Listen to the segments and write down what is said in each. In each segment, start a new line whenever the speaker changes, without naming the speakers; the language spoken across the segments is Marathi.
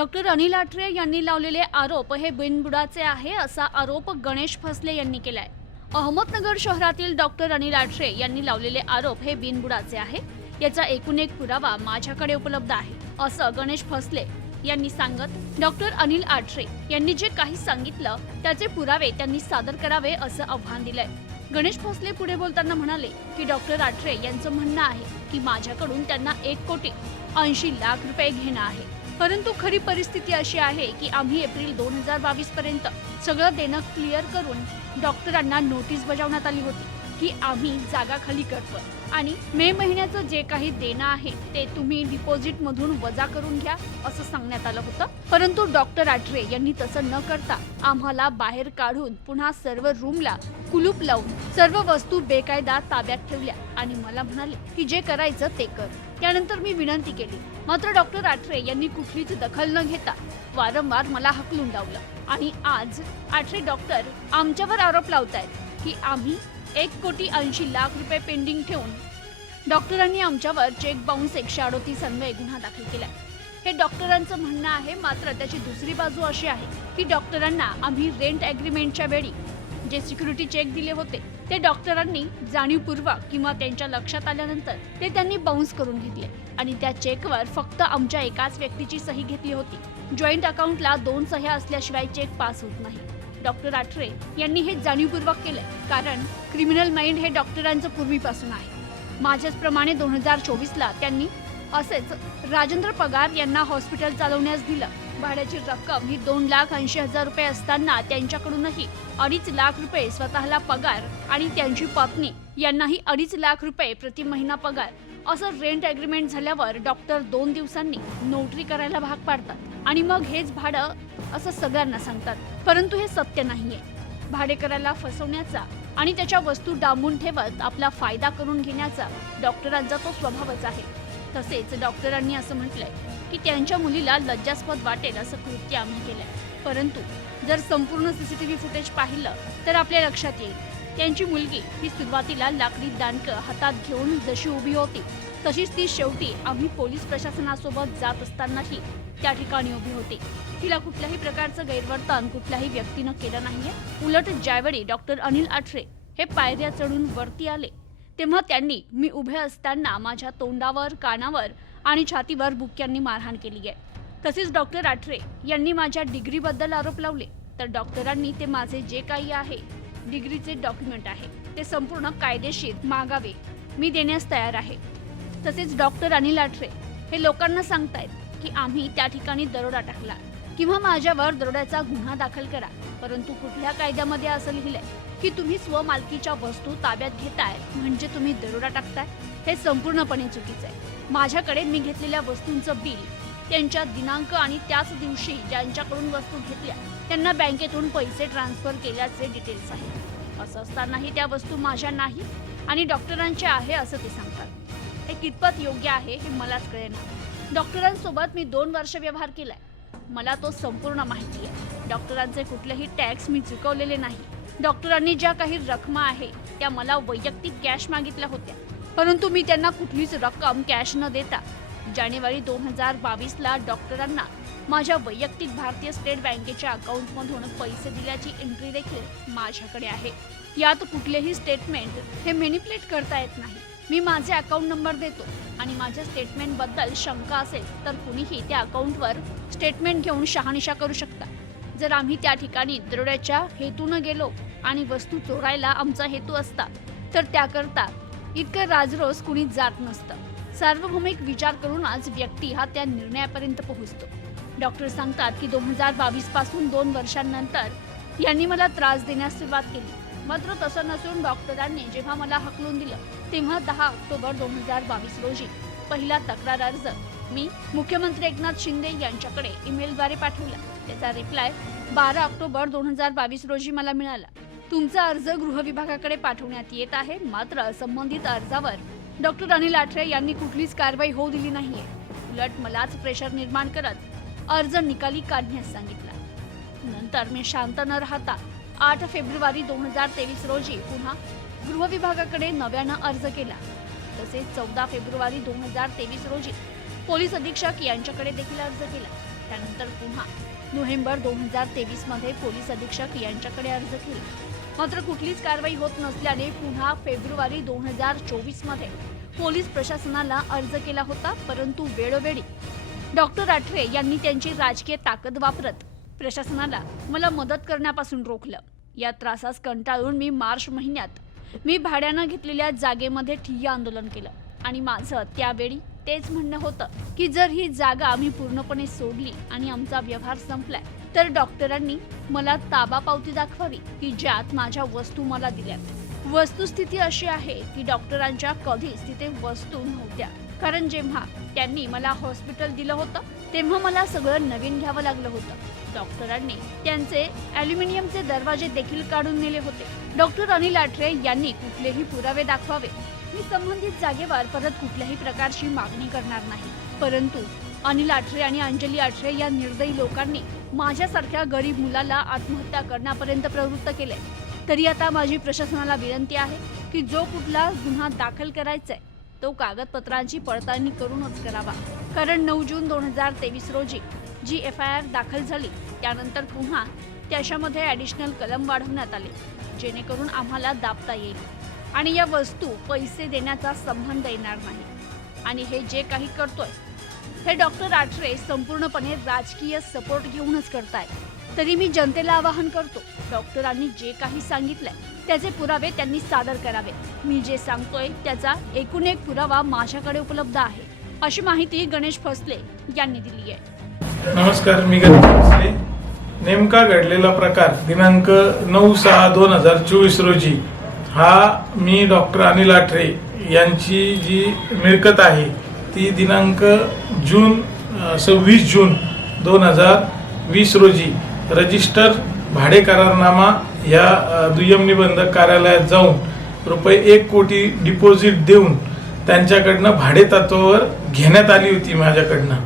डॉक्टर अनिल आठरे यांनी लावलेले आरोप हे बिनबुडाचे आहे असा आरोप गणेश फसले यांनी केलाय. अहमदनगर शहरातील डॉक्टर अनिल आठरे यांनी लावलेले आरोप हे बिनबुडाचे आहे. याचा एकूण एक पुरावा माझ्याकडे उपलब्ध आहे असं गणेश फसले यांनी सांगत डॉक्टर अनिल आठरे यांनी जे काही सांगितलं त्याचे पुरावे त्यांनी सादर करावे असं आव्हान दिलंय. गणेश भोसले पुढे बोलताना म्हणाले की डॉक्टर आठरे यांचं म्हणणं आहे की माझ्याकडून त्यांना एक कोटी ऐंशी लाख रुपये घेणं आहे. परंतु खरी परिस्थिती अशी आहे की आम्ही एप्रिल दोन हजार बावीस पर्यंत सगळं देणं क्लिअर करून डॉक्टरांना नोटीस बजावण्यात आली होती. की आम्ही जागा खाली करतो. आणि मे महिन्याचं जे काही देणं आहे ते तुम्ही डिपॉझिट मधून वजा करून घ्या असं सांगण्यात आलं होतं. परंतु डॉक्टर आठरे यांनी तसं न करता आम्हाला बाहेर काढून पुन्हा सर्व रूमला कुलूप लावून सर्व वस्तू बेकायदा ताब्यात ठेवल्या. आणि मला म्हणाले की जे करायचं ते कर. त्यानंतर मी विनंती केली. मात्र डॉक्टर आठरे यांनी कुठलीच दखल न घेता वारंवार मला हकलून लावलं. आणि आज आठरे डॉक्टर आमच्यावर आरोप लावतायत की आम्ही एक कोटी ऐंशी लाख रुपये पेंडिंग ठेवून डॉक्टरांनी आमच्यावर चेक बाउन्स एकशे अडोतीस अन्वये गुन्हा दाखल केला हे डॉक्टरांचं म्हणणं आहे मात्र त्याची दुसरी बाजू अशी आहे की डॉक्टरांना आम्ही रेंट ॲग्रीमेंटच्या वेळी जे सिक्युरिटी चेक दिले होते ते डॉक्टरांनी जाणीवपूर्वक किंवा त्यांच्या लक्षात आल्यानंतर ते त्यांनी बाउन्स करून घेतले आणि त्या चेकवर फक्त आमच्या एकाच व्यक्तीची सही घेतली होती. जॉईंट अकाउंटला दोन सह्या असल्याशिवाय चेक पास होत नाही. डॉक्टर आठरे यांनी हे जाणीवपूर्वक केलंय. कारण क्रिमिनल माइंड हे डॉक्टरांचं पूर्वीपासून आहे. माझ्याचप्रमाणे दोन हजार चोवीसला त्यांनी असेच राजेंद्र पगार यांना हॉस्पिटल चालवण्यास दिलं. भाड्याची रक्कम ही दोन लाख ऐंशी हजार रुपये असताना त्यांच्याकडूनही अडीच लाख रुपये स्वतःला पगार आणि त्यांची पत्नी यांनाही अडीच लाख रुपये प्रति महिना पगार. असं रेंट अग्रीमेंट झाल्यावर डॉक्टर दोन दिवसांनी नोटरी करायला भाग पाडतात. आणि मग हेच भाडं असं सगळ्यांना सांगतात. परंतु हे सत्य नाहीये. भाडेकराला फसवण्याचा आणि त्याच्या वस्तू डांबून ठेवत आपला फायदा करून घेण्याचा डॉक्टरांचा तो स्वभावच आहे. तसेच डॉक्टरांनी असं म्हटलंय की त्यांच्या मुलीला लज्जास्पद वाटेल असं कृत्य आम्ही केलंय. परंतु जर संपूर्ण सीसीटीव्ही फुटेज पाहिलं तर आपल्या लक्षात येईल. त्यांची मुलगी ही सुरुवातीला लाकडी दांडकं हातात घेऊन जशी उभी होती तशीच ती शेवटी आम्ही पोलीस प्रशासनासोबत जात असतानाही त्या ठिकाणी उभी होती. तिला कुठल्याही प्रकारचं गैरवर्तन कुठल्याही व्यक्तीनं केलं नाहीये. उलट ज्यावेळी डॉक्टर अनिल आठरे हे पायऱ्या चढून वरती आले तेव्हा त्यांनी मी उभे असताना माझ्या तोंडावर कानावर आणि छातीवर बुक्यांनी मारहाण केली आहे. तसेच डॉक्टर आठरे यांनी माझ्या डिग्रीबद्दल आरोप लावले. तर डॉक्टरांनी ते माझे जे काही आहे डिग्रीचे डॉक्युमेंट आहे. ते संपूर्ण कायदेशीर मागावे. मी देण्यास तयार आहे. तसेच डॉक्टर अनिल आठरे हे लोकांना सांगतायत की आम्ही त्या ठिकाणी दरोडा टाकला किंवा माझ्यावर दरोड्याचा गुन्हा दाखल करा. परंतु कुठल्या कायद्यामध्ये असं लिहिलंय की तुम्ही स्वमालकीच्या वस्तू ताब्यात घेताय म्हणजे तुम्ही दरोडा टाकताय? हे संपूर्णपणे चुकीचं आहे. माझ्याकडे मी घेतलेल्या वस्तूंचं बिल त्यांच्या दिनांक आणि त्याच दिवशी ज्यांच्याकडून वस्तू घेतल्या त्यांना बँकेतून पैसे ट्रान्सफर केल्याचे डिटेल्स आहेत. असं असतानाही त्या वस्तू माझ्या नाही आणि डॉक्टरांच्या आहे असं ते सांगतात. हे कितपत योग्य आहे हे मलाच कळेना. डॉक्टरांसोबत मी दोन वर्ष व्यवहार केलाय. मला तो संपूर्ण माहिती आहे. डॉक्टरांचे कुठलेही टॅक्स मी चुकवलेले नाही. डॉक्टरांनी ज्या काही रकमा आहे त्या मला वैयक्तिक कॅश मागितल्या होत्या. परंतु मी त्यांना कुठलीच रक्कम कॅश न देता जानेवारी दोन हजार बावीसला डॉक्टरांना माझ्या वैयक्तिक भारतीय स्टेट बँकेच्या अकाउंटमधून पैसे दिल्याची एंट्री देखील माझ्याकडे आहे. यात कुठलेही स्टेटमेंट हे मेनिप्लेट करता येत नाही. मी माझे अकाउंट नंबर देतो आणि माझ्या स्टेटमेंटबद्दल शंका असेल तर कुणीही त्या अकाउंटवर स्टेटमेंट घेऊन शहानिशा करू शकता. जर आम्ही त्या ठिकाणी दरोड्याच्या हेतून गेलो आणि वस्तू चोरायला आमचा हेतू असता तर त्याकरता इतकं राजरोस कुणी जात नसतं. सार्वभौमिक विचार करून आज व्यक्ती हा त्या निर्णयापर्यंत पोहोचतो. डॉक्टर सांगतात की दोन हजार बावीसपासून दोन वर्षांनंतर यांनी मला त्रास देण्यास सुरुवात केली. मात्र तसं नसून डॉक्टरांनी जेव्हा मला हकलून दिलं तेव्हा दहा ऑक्टोबर दोन हजार बावीस रोजी पहिला तक्रार अर्ज मी मुख्यमंत्री एकनाथ शिंदे यांच्याकडे ईमेलद्वारे पाठवला. त्याचा रिप्लाय बारा ऑक्टोबर दोन हजार बावीस रोजी मला मिळाला. तुमचा अर्ज गृह विभागाकडे पाठवण्यात येत आहे मात्र संबंधित अर्जावर डॉक्टर अनिल आठरे यांनी कुठलीच कारवाई होऊ दिली नाहीये. उलट मलाच प्रेशर निर्माण करत अर्ज निकाली काढण्यास सांगितला. नंतर मी शांत न राहता आठ फेब्रुवारी दोन हजार तेवीस रोजी पुन्हा गृह विभागाकडे नव्यानं अर्ज केला. तसेच चौदा फेब्रुवारी दोन हजार तेवीस रोजी पोलीस अधीक्षक यांच्याकडे देखील अर्ज केला. त्यानंतर पुन्हा नोव्हेंबर दोन हजार तेवीसमध्ये पोलीस अधीक्षक यांच्याकडे अर्ज केला. मात्र कुठलीच कारवाई होत नसल्याने पुन्हा फेब्रुवारी दोन हजार चोवीसमध्ये पोलीस प्रशासनाला अर्ज केला होता परंतु वेळोवेळी. डॉक्टर आठरे यांनी त्यांची राजकीय ताकद वापरत प्रशासनाला मला मदत करण्यापासून रोखलं. या त्रासास कंटाळून मी मार्च महिन्यात मी भाड्यानं घेतलेल्या जागेमध्ये ठिय्या आंदोलन केलं आणि माझं त्यावेळी तेच म्हणणं होतं की जर ही जागा आम्ही पूर्णपणे सोडली आणि आमचा व्यवहार संपलाय तर डॉक्टरांनी मला ताबा पावती दाखवावी की ज्यात माझ्या वस्तू मला दिल्यात. वस्तुस्थिती अशी आहे की डॉक्टरांच्या कधीच तिथे वस्तू नव्हत्या. कारण जेव्हा त्यांनी मला हॉस्पिटल दिलं होतं तेव्हा मला सगळं नवीन घ्यावं लागलं होतं. डॉक्टरांनी त्यांचे ॲल्युमिनियमचे दरवाजे देखील काढून नेले होते. डॉक्टर अनिल आठरे यांनी कुठलेही पुरावे दाखवावे मी संबंधित जागेवर परत कुठल्याही प्रकारची मागणी करणार नाही. परंतु अनिल आठरे आणि अंजली आठरे या निर्दयी लोकांनी माझ्यासारख्या गरीब मुलाला आत्महत्या करण्यापर्यंत प्रवृत्त केले. तरी आता माझी प्रशासनाला विनंती आहे की जो कुठला गुन्हा दाखल करायचा आहे तो कागदपत्रांची पडताळणी करूनच करावा. कारण नऊ जून दोन हजार तेवीस रोजी जी एफ आय आर दाखल झाली त्यानंतर पुन्हा त्याच्यामध्ये ॲडिशनल कलम वाढवण्यात आले जेणेकरून आम्हाला दाबता येईल. आणि या वस्तू पैसे देण्याचा संबंध येणार नाही. आणि हे जे काही करतोय हे डॉक्टर आठरे संपूर्णपणे राजकीय सपोर्ट घेऊनच करतायत. तरी मी जनतेला आवाहन करतो डॉक्टरांनी जे काही सांगितलंय त्याचे पुरावे त्यांनी सादर करावे मी जे सांगतोय त्याचा एकूण एक पुरावा माझ्याकडे उपलब्ध आहे अशी माहिती गणेश फसले यांनी दिली आहे.
नमस्कार मी गणेश फसले. नेमका घडलेला प्रकार दिनांक नऊ सहा दोन हजार चोवीस रोजी हा मी डॉक्टर अनिल आठरे यांची जी मिळकत आहे ती दिनांक जून सव्वीस जून दोन हजार वीस रोजी रजिस्टर भाडे करारनामा या दुय्यम निबंधक कार्यालयात जाऊन रुपये एक कोटी डिपॉझिट देऊन त्यांच्याकडनं भाडे तत्वावर घेण्यात आली होती माझ्याकडनं.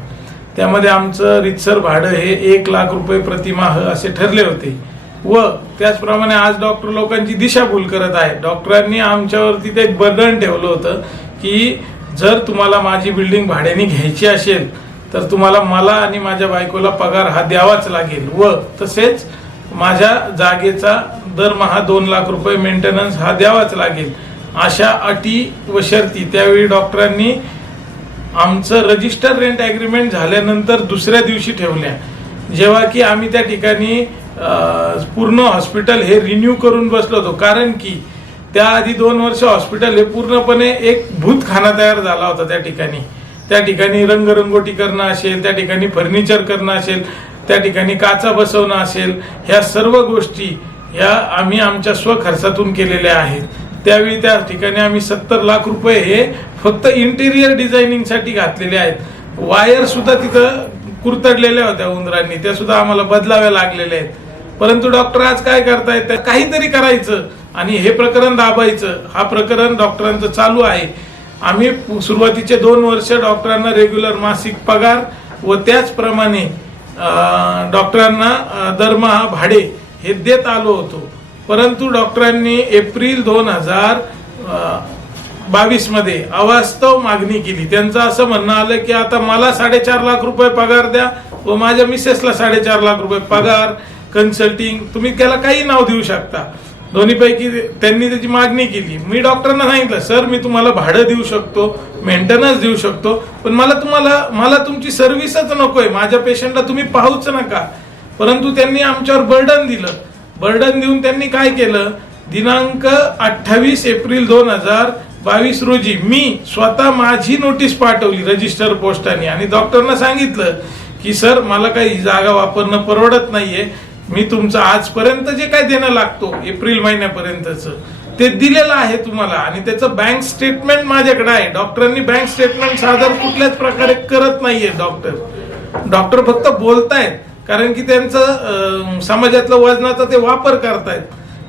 त्यामध्ये आमचं रितसर भाडं हे एक लाख रुपये प्रतिमाह असे ठरले होते. व त्याचप्रमाणे आज डॉक्टर लोकांची दिशाभूल करत आहे डॉक्टरांनी आमच्यावरती ते एक बर्डन ठेवलं होतं की जर तुम्हाला माझी बिल्डिंग भाड्याने घ्यायची असेल तर तुम्हाला मला आणि माझ्या बायकोला पगार हा द्यावाच लागेल. व तसेच माझ्या जागेचा दरमहा दोन लाख रुपये मेंटेनन्स हा द्यावाच लागेल. अशा अटी व शर्ती त्यावेळी डॉक्टरांनी आमचं रजिस्टर रेंट ॲग्रीमेंट झाल्यानंतर दुसऱ्या दिवशी ठेवल्या. जेव्हा की आम्ही त्या ठिकाणी पूर्ण हॉस्पिटल हे रिन्यू करून बसलो होतो. कारण की त्याआधी दोन वर्ष हॉस्पिटल हे पूर्णपणे एक भूतखाना तयार झाला होता त्या ठिकाणी. त्या ठिकाणी रंगरंगोटी करणं असेल त्या ठिकाणी फर्निचर करणं असेल त्या ठिकाणी काचा बसवणं असेल ह्या सर्व गोष्टी ह्या आम्ही आमच्या स्वखर्चातून केलेल्या आहेत. त्यावेळी त्या ठिकाणी आम्ही सत्तर लाख रुपये हे फक्त इंटेरियर डिझायनिंगसाठी घातलेले आहेत. वायर सुद्धा तिथं कुरतडलेल्या होत्या उंदरांनी. त्या सुद्धा आम्हाला बदलाव्या लागलेल्या आहेत. परंतु डॉक्टर आज काय करतायत? त्या काहीतरी करायचं आणि हे प्रकरण दाबायचं. हा प्रकरण डॉक्टरांचं चालू आहे. आम्ही सुरुवातीचे दोन वर्ष डॉक्टरांना रेग्युलर मासिक पगार व त्याचप्रमाणे डॉक्टरांना दरमहा भाडे हे देत आलो होतो. परंतु डॉक्टरांनी एप्रिल दोन हजार बावीसमध्ये अवास्तव मागणी केली. त्यांचं असं म्हणणं आलं की आता मला साडेचार लाख रुपये पगार द्या व माझ्या मिसेसला साडेचार लाख रुपये पगार. कन्सल्टिंग तुम्ही त्याला काही नाव देऊ शकता. दोन्हीपैकी त्यांनी त्याची मागणी केली. मी डॉक्टरांना सांगितलं सर मी तुम्हाला भाडं देऊ शकतो मेंटेनन्स देऊ शकतो पण मला तुम्हाला मला तुमची सर्व्हिसच नकोय. माझ्या पेशंटला तुम्ही पाहूच नका. परंतु त्यांनी आमच्यावर बर्डन दिलं. बर्डन देऊन त्यांनी काय केलं? दिनांक अठ्ठावीस एप्रिल दोन हजार बावीस रोजी मी स्वतः माझी नोटीस पाठवली रजिस्टर पोस्टाने. आणि डॉक्टरना सांगितलं की सर मला काही जागा वापरणं परवडत नाहीये. मी तुमचं आजपर्यंत जे काय देणं लागतो एप्रिल महिन्यापर्यंतच ते दिलेलं आहे तुम्हाला. आणि त्याचं बँक स्टेटमेंट माझ्याकडे आहे. डॉक्टरांनी बँक स्टेटमेंट सादर कुठल्याच प्रकारे करत नाहीये डॉक्टर. डॉक्टर फक्त बोलतायत कारण की त्यांचं समाजातलं वजनाचा ते वापर करतायत.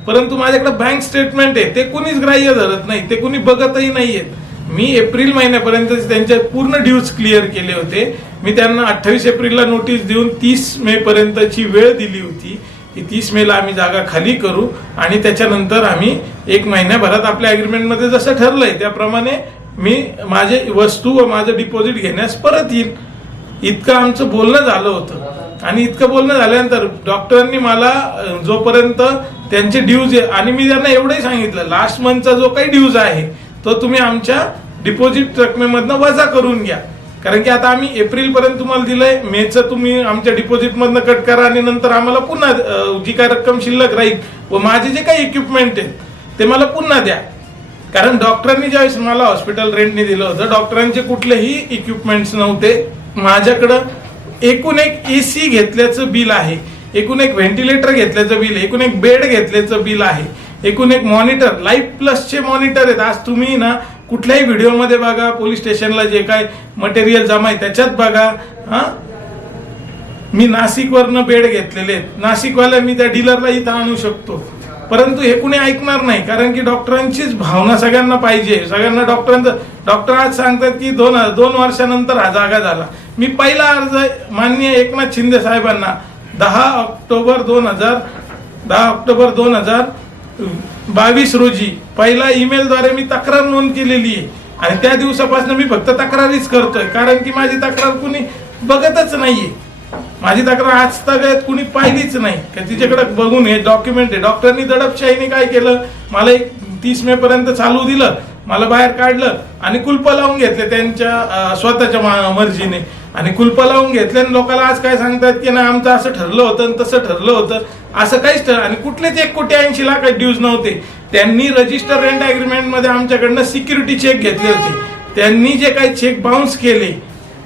परंतु माझ्याकडे बँक स्टेटमेंट आहे. ते कुणीच ग्राह्य धरत नाही. ते कुणी बघतही नाहीयेत. मी एप्रिल महिन्यापर्यंत त्यांचे पूर्ण ड्यूज क्लिअर केले होते. मी त्यांना अठ्ठावीस एप्रिलला नोटीस देऊन तीस मे पर्यंतची वेळ दिली होती. की तीस मेला आम्ही जागा खाली करू आणि त्याच्यानंतर आम्ही एक महिन्याभरात आपल्या अग्रीमेंटमध्ये जसं ठरलंय त्याप्रमाणे मी माझे वस्तू व माझं डिपॉझिट घेण्यास परत येईल. इतकं आमचं बोलणं झालं होतं. आणि इतकं बोलणं झाल्यानंतर डॉक्टरांनी मला जोपर्यंत त्यांचे ड्यूज आणि मी त्यांना एवढंही सांगितलं लास्ट मंथचा जो काही ड्यूज आहे तो तुम्ही आमच्या डिपॉझिट रकमेमधनं वजा करून घ्या. कारण की आता आम्ही एप्रिल पर्यंत तुम्हाला दिलंय मेचं तुम्ही आमच्या डिपॉझिटमधनं कट करा आणि नंतर आम्हाला पुन्हा जी काय रक्कम शिल्लक राहील व माझे जे काही इक्विपमेंट आहेत ते मला पुन्हा द्या. कारण डॉक्टरांनी ज्यावेळेस मला हॉस्पिटल रेंटने दिलं होतं डॉक्टरांचे कुठलेही इक्विपमेंट्स नव्हते. माझ्याकडं एकूण एक ए सी घेतल्याचं बिल आहे एकूण एक व्हेंटिलेटर घेतल्याचं बिल एकूण एक बेड घेतल्याचं बिल आहे. एकूण एक मॉनिटर लाईफ प्लसचे मॉनिटर आहेत. आज तुम्ही ना कुठल्याही व्हिडिओमध्ये बघा पोलीस स्टेशनला जे काय मटेरियल जमा आहे त्याच्यात बघा हा? मी नाशिकवरनं बेड घेतलेले आहेत. नाशिकवाल्या मी त्या डीलरला इथं आणू शकतो. परंतु हे कुणी ऐकणार नाही कारण की डॉक्टरांचीच भावना सगळ्यांना पाहिजे. सगळ्यांना डॉक्टरांचं डॉक्टर आज सांगतात की दोन दोन वर्षानंतर हा जागा झाला. मी पहिला अर्ज माननीय एकनाथ शिंदे साहेबांना दहा ऑक्टोबर दोन हजार दहा ऑक्टोबर दोन हजार बावीस रोजी पहिला ईमेलद्वारे मी तक्रार नोंद केलेली आहे. आणि त्या दिवसापासून मी फक्त तक्रारीच करतोय. कारण की माझी तक्रार कुणी बघतच नाहीये. माझी तक्रार आज तगत कुणी पाहिलीच नाही. का तिच्याकडे बघून हे डॉक्युमेंट आहे. डॉक्टरांनी दडपशाहीने काय केलं? मला एक तीस मे पर्यंत चालू दिलं. मला बाहेर काढलं आणि कुलप लावून घेतले त्यांच्या स्वतःच्या मर्जीने. आणि कुलप लावून घेतले आणि लोकांना आज काय सांगतात की ना आमचं असं ठरलं होतं आणि तसं ठरलं होतं. असं काहीच ठरलं आणि कुठलेच एक कोटी ऐंशी लाख ड्यूज नव्हते. त्यांनी रजिस्टर रेंट अग्रीमेंटमध्ये आमच्याकडनं सिक्युरिटी चेक घेतले होते. त्यांनी जे काही चेक बाउन्स केले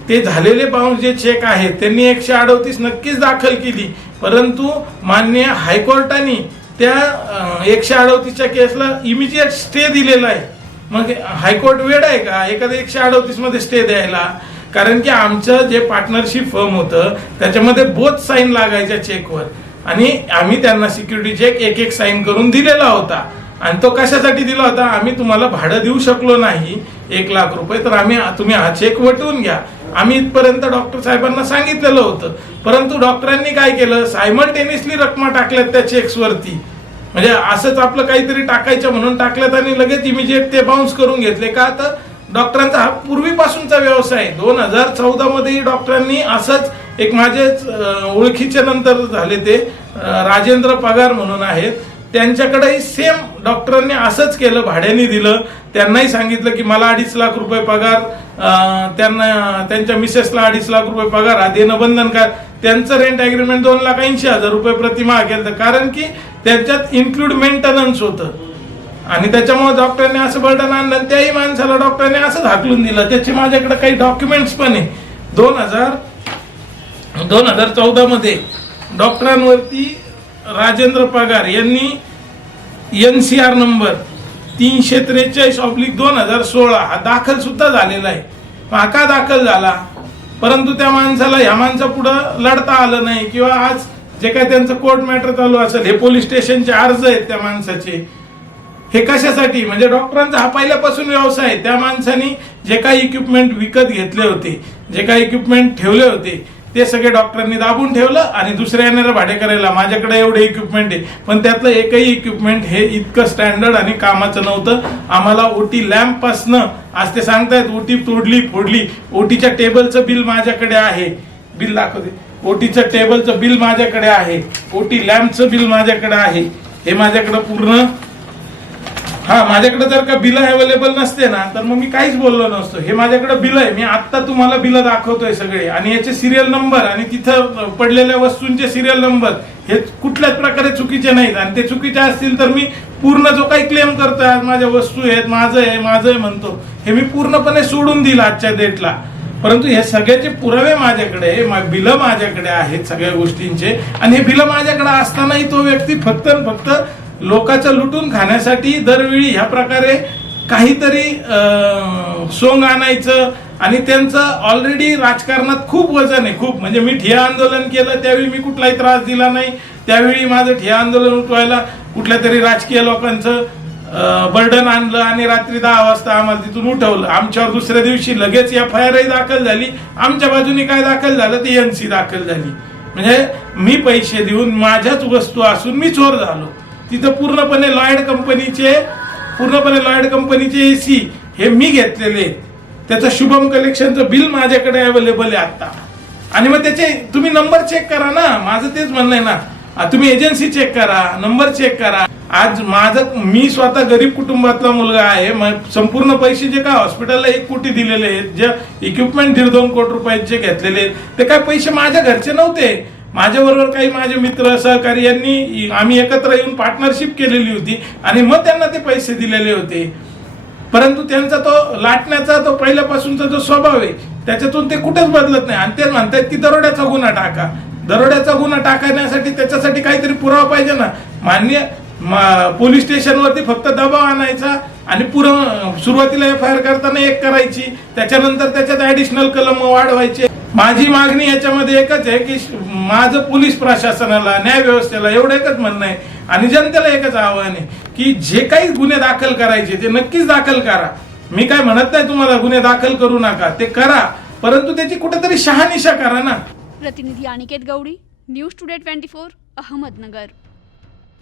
ते झालेले बाउन्स जे चेक आहेत त्यांनी एकशे अडोतीस नक्कीच दाखल केली. परंतु मान्य हायकोर्टाने त्या एकशे अडोतीसच्या केसला इमिजिएट स्टे दिलेला आहे. मग हायकोर्ट वेळ आहे का? एखाद्या एकशे अडोतीसमध्ये स्टे द्यायला? कारण की आमचं जे पार्टनरशिप फर्म होतं त्याच्यामध्ये बोथ साईन लागायच्या चेकवर आणि आम्ही त्यांना सिक्युरिटी चेक एक एक साईन करून दिलेला होता. आणि तो कशासाठी दिला होता? आम्ही तुम्हाला भाडं देऊ शकलो नाही. एक लाख रुपये तर आम्ही तुम्ही हा चेक वटवून घ्या. आम्ही इथपर्यंत डॉक्टर साहेबांना सांगितलेलं होतं. परंतु डॉक्टरांनी काय केलं? सायमल्टेनियसली रकमा टाकल्यात त्या चेक्स वरती. म्हणजे असंच आपलं काहीतरी टाकायचं म्हणून टाकल्यात आणि लगेच इमिजिएट ते बाउन्स करून घेतले. का तर डॉक्टरांचा हा पूर्वीपासूनचा व्यवसाय दोन हजार चौदा मध्येही डॉक्टरांनी असंच एक माझेच ओळखीच्या ओळखीचे नंतर झाले ते राजेंद्र पगार म्हणून आहेत. त्यांच्याकडेही सेम डॉक्टरांनी असंच केलं भाड्याने दिलं. त्यांनाही सांगितलं की मला अडीच लाख रुपये पगार त्यांना त्यांच्या मिसेसला अडीच लाख रुपये पगार हा देणं बंधनकार त्यांचं रेंट अग्रीमेंट दोन लाख ऐंशी हजार रुपये प्रतिमा केलं कारण की त्याच्यात इन्क्लूड मेंटेनन्स होतं. आणि त्याच्यामुळे डॉक्टरने असं बर्डन आणलं त्याही माणसाला डॉक्टरने असं झाकलून दिलं. त्याचे माझ्याकडे काही डॉक्युमेंट्स पण आहे. दोन हजार दोन हजार चौदामध्ये डॉक्टरांवरती राजेंद्र पगार यांनी एन सी आर नंबर तीनशे त्रेचाळीस ऑब्लिक दोन हजार सोळा हा दाखलसुद्धा झालेला आहे. हा का दाखल झाला? परंतु त्या माणसाला ह्या माणसा पुढं लढता आलं नाही किंवा आज जे काय त्यांचं कोर्ट मॅटर चालू असेल हे पोलीस स्टेशनचे अर्ज आहेत त्या माणसाचे. हे कशासाठी? म्हणजे डॉक्टरांचा हा पहिल्यापासून व्यवसाय आहे. त्या माणसाने जे काही इक्विपमेंट विकत घेतले होते जे काही इक्विपमेंट ठेवले होते ते सगळे डॉक्टरांनी दाबून ठेवलं आणि दुसऱ्या येणाऱ्या भाडेकरायला माझ्याकडे एवढे इक्विपमेंट आहे. पण त्यातलं एकही इक्विपमेंट हे इतकं स्टँडर्ड आणि कामाचं नव्हतं. आम्हाला ओटी लॅम्पपासनं आज ते सांगतायत ओटी तोडली फोडली. ओटीच्या टेबलचं बिल माझ्याकडे आहे. बिल दाखवते. ओटीचं टेबलचं बिल माझ्याकडे आहे. ओटी लॅम्पचं बिल माझ्याकडे आहे. हे माझ्याकडं पूर्ण हा माझ्याकडे जर का बिल अवेलेबल नसते ना तर मग मी काहीच बोललो नसतो. हे माझ्याकडे बिल आहे मी आता तुम्हाला बिल दाखवतोय सगळे. आणि याचे सिरियल नंबर आणि तिथं पडलेल्या वस्तूंचे सिरियल नंबर हे कुठल्याच प्रकारे चुकीचे नाहीत. आणि ते चुकीचे असतील तर मी पूर्ण जो काही क्लेम करतोय आज माझ्या वस्तू आहेत माझं आहे माझं आहे म्हणतो हे मी पूर्णपणे सोडून दिलं आजच्या डेटला परंतु हे सगळ्याचे पुरावे माझ्याकडे बिलं माझ्याकडे आहेत सगळ्या गोष्टींचे. आणि हे बिलं माझ्याकडे असतानाही तो व्यक्ती फक्त आणि फक्त लोकांचं लुटून खाण्यासाठी दरवेळी ह्या प्रकारे काहीतरी सोंग आणायचं आणि त्यांचं ऑलरेडी राजकारणात खूप वजन आहे खूप. म्हणजे मी ठिया आंदोलन केलं त्यावेळी मी कुठलाही त्रास दिला नाही. त्यावेळी माझं ठिया आंदोलन उठवायला कुठल्या तरी राजकीय लोकांचं बर्डन आणलं आणि रात्री दहा वाजता आम्हाला तिथून उठवलं. आमच्यावर दुसऱ्या दिवशी लगेच एफ आय आरही दाखल झाली. आमच्या बाजूने काय दाखल झालं? ते एन सी दाखल झाली. म्हणजे मी पैसे देऊन माझ्याच वस्तू असून मी चोर झालो. तिथं पूर्णपणे लॉयड कंपनीचे पूर्णपणे लॉयड कंपनीचे एसी हे मी घेतलेले त्याचं शुभम कलेक्शनचं बिल माझ्याकडे अवेलेबल आहे आता. आणि मग त्याचे तुम्ही नंबर चेक करा ना. माझं तेच म्हणणं आहे ना. तुम्ही एजन्सी चेक करा नंबर चेक करा. आज माझं मी स्वतः गरीब कुटुंबातला मुलगा आहे. मग संपूर्ण पैसे जे काय हॉस्पिटलला एक कोटी दिलेले आहेत जे इक्विपमेंट दीड दोन कोटी रुपयांचे घेतलेले आहेत, ते काय पैसे माझ्या घरचे नव्हते. माझ्याबरोबर काही माझे मित्र सहकारी यांनी आम्ही एकत्र येऊन पार्टनरशिप केलेली होती आणि मग त्यांना ते पैसे दिलेले होते. परंतु त्यांचा तो लाटण्याचा तो पहिल्यापासूनचा जो स्वभाव आहे त्याच्यातून ते कुठेच बदलत नाही. आणि ते म्हणतात की दरोड्याचा गुन्हा टाका. दरोड्याचा गुन्हा टाकण्यासाठी त्याच्यासाठी काहीतरी पुरावा पाहिजे ना. मान्य पोलीस स्टेशनवरती फक्त दबाव आणायचा आणि पुर सुरुवातीला एफ आय आर करताना एक करायची. त्याच्यानंतर त्याच्यात ऍडिशनल कलम वाढवायचे. माझी मागणी याच्यामध्ये एकच आहे की माझं पोलीस प्रशासनाला न्याय व्यवस्थेला एवढं एकच म्हणणं आहे आणि जनतेला एकच आव्हान आहे की जे काही गुन्हे दाखल करायचे ते नक्कीच दाखल करा. मी काय म्हणत नाही तुम्हाला गुन्हे दाखल करू नका ते करा परंतु त्याची कुठेतरी शहानिशा करा ना.
प्रतिनिधी Aniket Gaudi news today twenty four Ahmednagar.